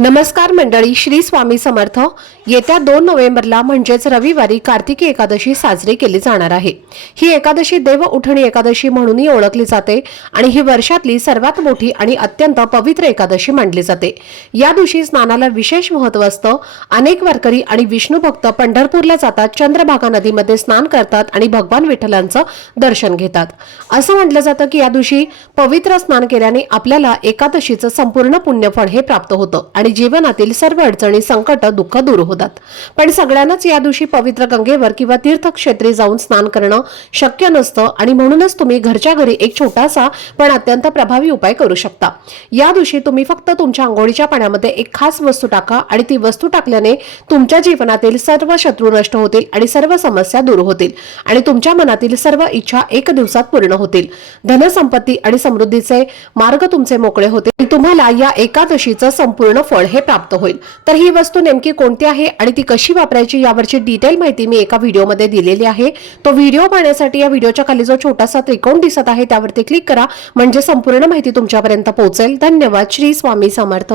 नमस्कार मंडळी श्री स्वामी समर्थ. येत्या दोन नोव्हेंबरला म्हणजेच रविवारी कार्तिकी एकादशी साजरी केली जाणार आहे. ही एकादशी देव उठणी एकादशी म्हणूनही ओळखली जाते आणि ही वर्षातली सर्वात मोठी आणि अत्यंत पवित्र एकादशी मानली जाते. या दिवशी स्नानाला विशेष महत्त्व असतं. अनेक वारकरी आणि विष्णू भक्त पंढरपूरला जातात चंद्रभागा नदीमध्ये स्नान करतात आणि भगवान विठ्ठलांचं दर्शन घेतात. असं म्हटलं जातं की या दिवशी पवित्र स्नान केल्याने आपल्याला एकादशीचं संपूर्ण पुण्यफळ हे प्राप्त होतं आणि जीवनातील सर्व अडचणी संकट दुःख दूर होतात. पण सगळ्यांनाच या दिवशी पवित्र गंगेवर किंवा तीर्थक्षेत्री जाऊन स्नान करणं शक्य नसतं आणि म्हणूनच तुम्ही घरच्या घरी एक छोटासा पण अत्यंत प्रभावी उपाय करू शकता. या दिवशी तुम्ही फक्त तुमच्या आंघोळीच्या पाण्यामध्ये एक खास वस्तू टाका आणि ती वस्तू टाकल्याने तुमच्या जीवनातील सर्व शत्रू नष्ट होतील आणि सर्व समस्या दूर होतील आणि तुमच्या मनातील सर्व इच्छा एक दिवसात पूर्ण होतील. धनसंपत्ती आणि समृद्धीचे मार्ग तुमचे मोकळे होतील. तुम्हाला या एकादशीचं संपूर्ण फळ हे प्राप्त होईल. तर ही वस्तू नेमकी कोणती आहे आणि ती कशी वापरायची यावरची डिटेल माहिती मी एका व्हिडिओमध्ये दिलेली आहे. तो व्हिडिओ पाहण्यासाठी या व्हिडिओच्या खाली जो छोटासा त्रिकोण दिसत आहे त्यावरती क्लिक करा. म्हणजे संपूर्ण माहिती तुमच्यापर्यंत पोहोचेल. धन्यवाद. श्री स्वामी समर्थ.